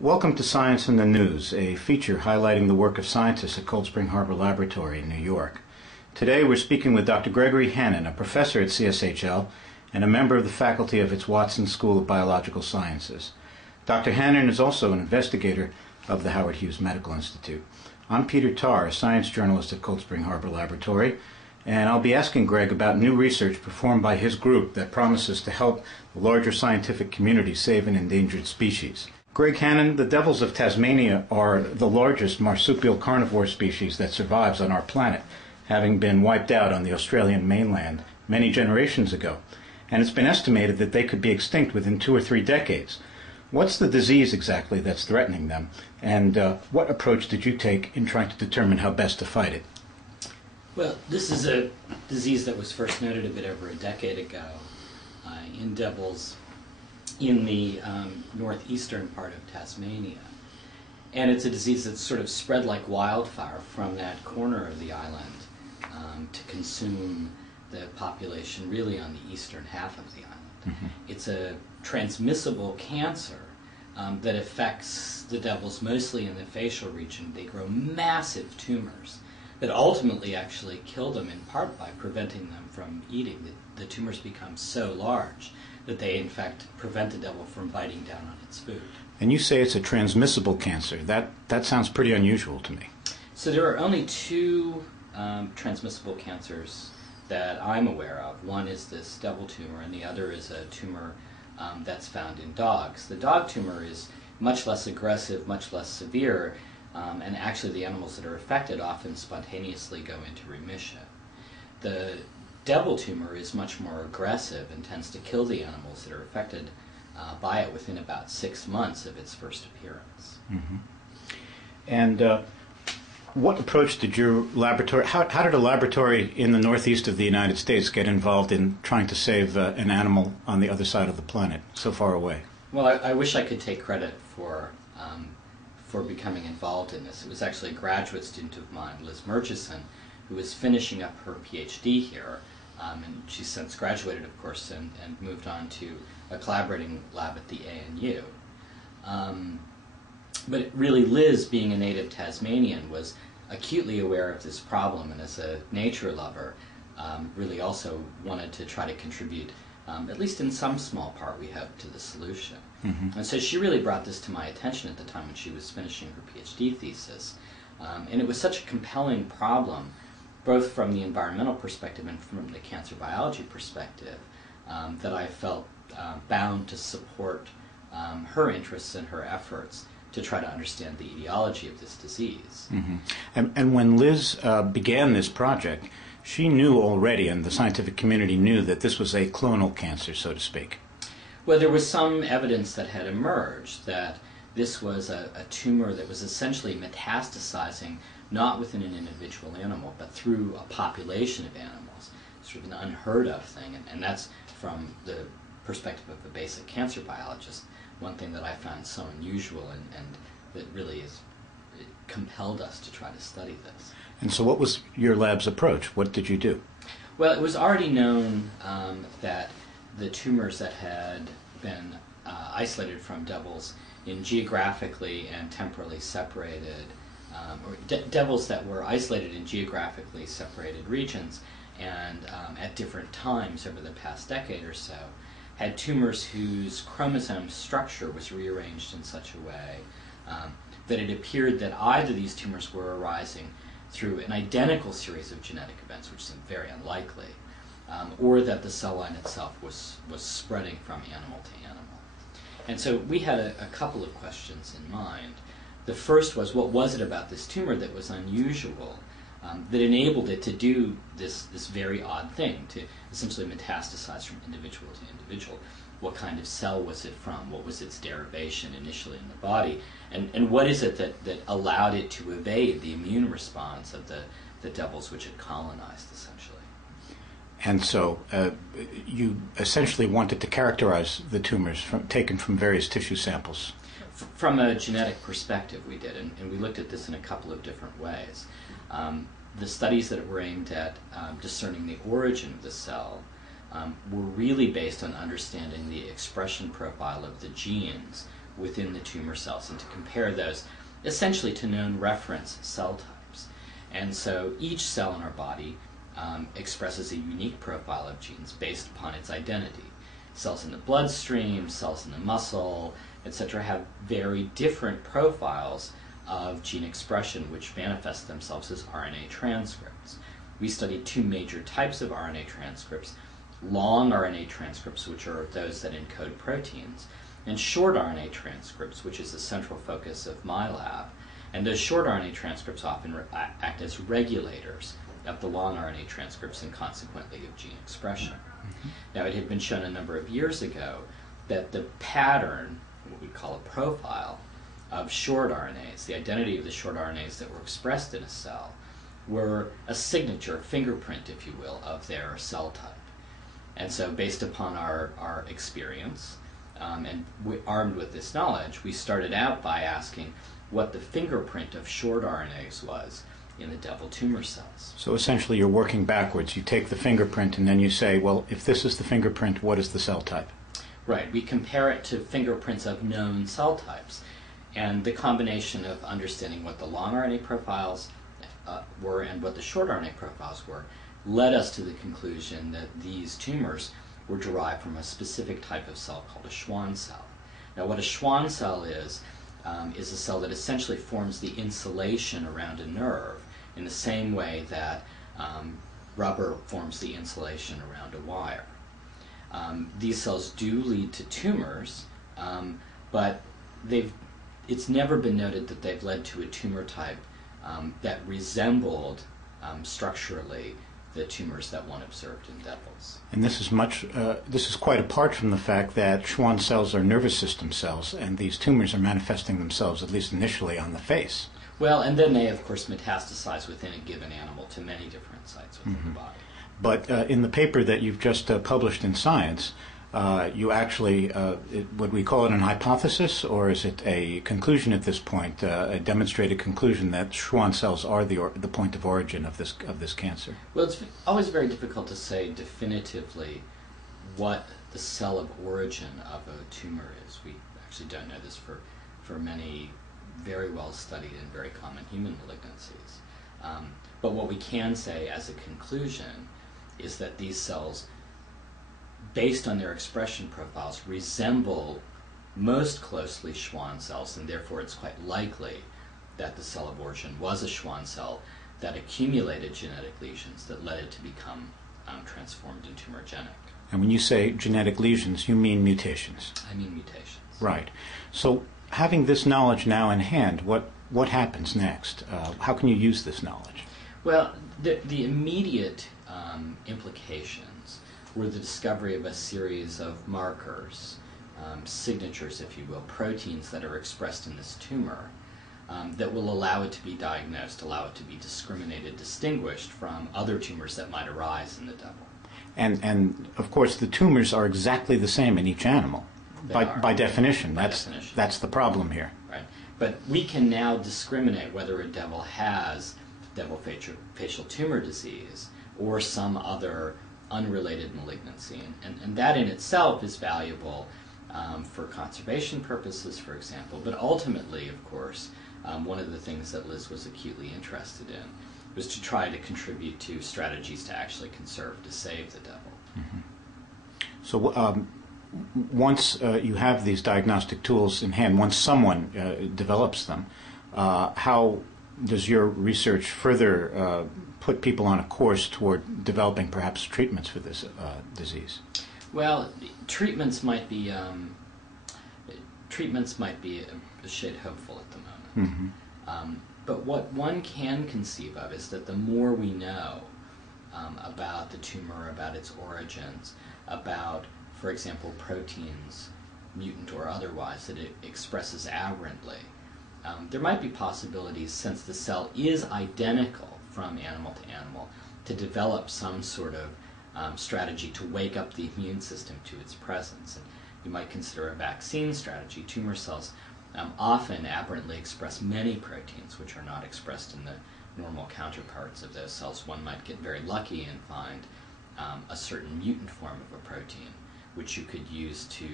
Welcome to Science in the News, a feature highlighting the work of scientists at Cold Spring Harbor Laboratory in New York. Today we're speaking with Dr. Gregory Hannon, a professor at CSHL and a member of the faculty of its Watson School of Biological Sciences. Dr. Hannon is also an investigator of the Howard Hughes Medical Institute. I'm Peter Tarr, a science journalist at Cold Spring Harbor Laboratory, and I'll be asking Greg about new research performed by his group that promises to help the larger scientific community save an endangered species. Greg Hannon, the devils of Tasmania are the largest marsupial carnivore species that survives on our planet, having been wiped out on the Australian mainland many generations ago. And it's been estimated that they could be extinct within 2 or 3 decades. What's the disease exactly that's threatening them, and what approach did you take in trying to determine how best to fight it? Well, this is a disease that was first noted a bit over a decade ago in devils in the northeastern part of Tasmania. And it's a disease that's sort of spread like wildfire from that corner of the island to consume the population really on the eastern half of the island. Mm-hmm. It's a transmissible cancer that affects the devils mostly in the facial region. They grow massive tumors that ultimately actually kill them, in part by preventing them from eating. The tumors become so large that they in fact prevent the devil from biting down on its food. And you say it's a transmissible cancer. That sounds pretty unusual to me. So there are only 2 transmissible cancers that I'm aware of. One is this devil tumor, and the other is a tumor that's found in dogs. The dog tumor is much less aggressive, much less severe, and actually the animals that are affected often spontaneously go into remission. The devil tumor is much more aggressive and tends to kill the animals that are affected by it within about 6 months of its first appearance. Mm-hmm. And what approach did your laboratory, how did a laboratory in the northeast of the United States get involved in trying to save an animal on the other side of the planet, so far away? Well, I wish I could take credit for becoming involved in this. It was actually a graduate student of mine, Liz Murchison, who was finishing up her PhD here. And she's since graduated, of course, and moved on to a collaborating lab at the ANU. But really, Liz, being a native Tasmanian, was acutely aware of this problem, and as a nature lover, really also wanted to try to contribute, at least in some small part, we hope, to the solution. Mm-hmm. And so she really brought this to my attention at the time when she was finishing her PhD thesis. And it was such a compelling problem, both from the environmental perspective and from the cancer biology perspective, that I felt bound to support her interests and her efforts to try to understand the etiology of this disease. Mm-hmm. And when Liz began this project, she knew already, and the scientific community knew, that this was a clonal cancer, so to speak. Well, there was some evidence that had emerged that this was a tumor that was essentially metastasizing not within an individual animal, but through a population of animals. Sort of an unheard of thing, and that's from the perspective of a basic cancer biologist, one thing that I found so unusual and that really it compelled us to try to study this. And so what was your lab's approach? What did you do? Well, it was already known that the tumors that had been isolated from devils in geographically and temporally separated devils that were isolated in geographically separated regions and at different times over the past decade or so had tumors whose chromosome structure was rearranged in such a way that it appeared that either these tumors were arising through an identical series of genetic events, which seemed very unlikely, or that the cell line itself was spreading from animal to animal. And so we had a couple of questions in mind. The first was, what was it about this tumor that was unusual, that enabled it to do this very odd thing, to essentially metastasize from individual to individual? What kind of cell was it from? What was its derivation initially in the body? And what is it that allowed it to evade the immune response of the devils which had colonized, essentially? And so you essentially wanted to characterize the tumors taken from various tissue samples. From a genetic perspective, we did, and we looked at this in a couple of different ways. The studies that were aimed at discerning the origin of the cell were really based on understanding the expression profile of the genes within the tumor cells and to compare those essentially to known reference cell types. And so each cell in our body expresses a unique profile of genes based upon its identity. Cells in the bloodstream, cells in the muscle, etc. have very different profiles of gene expression which manifest themselves as RNA transcripts. We studied two major types of RNA transcripts: long RNA transcripts, which are those that encode proteins, and short RNA transcripts, which is the central focus of my lab. And those short RNA transcripts often act as regulators of the long RNA transcripts and consequently of gene expression. Mm-hmm. Now, it had been shown a number of years ago that the pattern, what we call a profile, of short RNAs, the identity of the short RNAs that were expressed in a cell, were a signature, fingerprint, if you will, of their cell type. And so based upon our experience, and armed with this knowledge, we started out by asking what the fingerprint of short RNAs was in the devil tumor cells. So essentially you're working backwards. You take the fingerprint and then you say, well, if this is the fingerprint, what is the cell type? Right. We compare it to fingerprints of known cell types. And the combination of understanding what the long RNA profiles were and what the short RNA profiles were led us to the conclusion that these tumors were derived from a specific type of cell called a Schwann cell. Now, what a Schwann cell is a cell that essentially forms the insulation around a nerve in the same way that rubber forms the insulation around a wire. These cells do lead to tumors, but it's never been noted that they've led to a tumor type that resembled structurally the tumors that one observed in devils. And this is quite apart from the fact that Schwann cells are nervous system cells, and these tumors are manifesting themselves, at least initially, on the face. Well, and then they, of course, metastasize within a given animal to many different sites within the body. But in the paper that you've just published in Science, you actually, would we call it an hypothesis, or is it a conclusion at this point, a demonstrated conclusion that Schwann cells are the point of origin of this cancer? Well, it's always very difficult to say definitively what the cell of origin of a tumor is. We actually don't know this for many very well studied and very common human malignancies. But what we can say as a conclusion is that these cells, based on their expression profiles, resemble most closely Schwann cells, and therefore it's quite likely that the cell of origin was a Schwann cell that accumulated genetic lesions that led it to become transformed into tumorigenic. And when you say genetic lesions, you mean mutations? I mean mutations. Right. So having this knowledge now in hand, what happens next? How can you use this knowledge? Well, the immediate implications were the discovery of a series of markers, signatures, if you will, proteins that are expressed in this tumor that will allow it to be diagnosed, allow it to be discriminated, distinguished from other tumors that might arise in the devil. And of course, the tumors are exactly the same in each animal, by definition. That's the problem here. Right. But we can now discriminate whether a devil has devil facial tumor disease or some other unrelated malignancy. And that in itself is valuable for conservation purposes, for example. But ultimately, of course, one of the things that Liz was acutely interested in was to try to contribute to strategies to actually conserve, to save the devil. Mm-hmm. So once you have these diagnostic tools in hand, once someone develops them, how does your research further put people on a course toward developing perhaps treatments for this disease? Well, treatments might be a shade hopeful at the moment. Mm-hmm. But what one can conceive of is that the more we know about the tumor, about its origins, about, for example, proteins, mutant or otherwise, that it expresses aberrantly, there might be possibilities, since the cell is identical from animal to animal, to develop some sort of strategy to wake up the immune system to its presence. And you might consider a vaccine strategy. Tumor cells often aberrantly express many proteins which are not expressed in the normal counterparts of those cells. One might get very lucky and find a certain mutant form of a protein which you could use to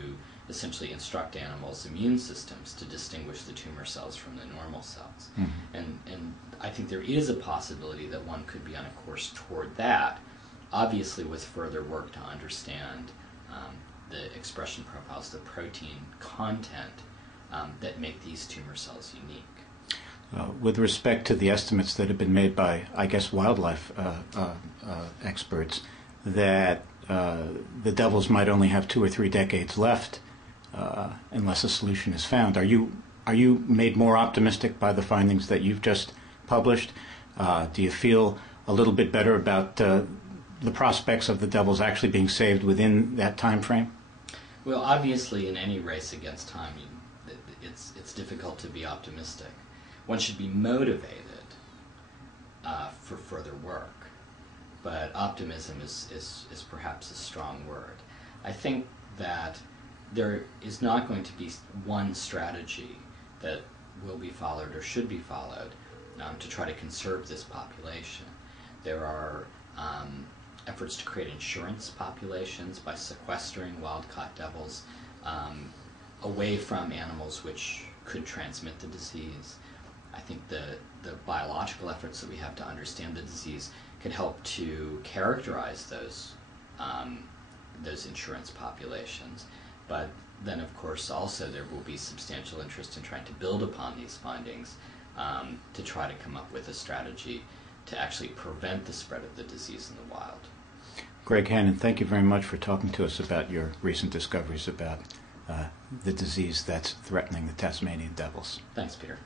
essentially instruct animals' immune systems to distinguish the tumor cells from the normal cells. And I think there is a possibility that one could be on a course toward that, obviously with further work to understand the expression profiles, the protein content that make these tumor cells unique. With respect to the estimates that have been made by, I guess, wildlife experts, that the devils might only have 2 or 3 decades left unless a solution is found. Are you made more optimistic by the findings that you've just published? Do you feel a little bit better about the prospects of the devils actually being saved within that time frame? Well, obviously, in any race against time, it's difficult to be optimistic. One should be motivated for further work, but optimism is perhaps a strong word. I think that there is not going to be one strategy that will be followed or should be followed to try to conserve this population. There are efforts to create insurance populations by sequestering wild-caught devils away from animals which could transmit the disease. I think the biological efforts that we have to understand the disease could help to characterize those insurance populations. But then, of course, also there will be substantial interest in trying to build upon these findings to try to come up with a strategy to actually prevent the spread of the disease in the wild. Greg Hannon, thank you very much for talking to us about your recent discoveries about the disease that's threatening the Tasmanian devils. Thanks, Peter.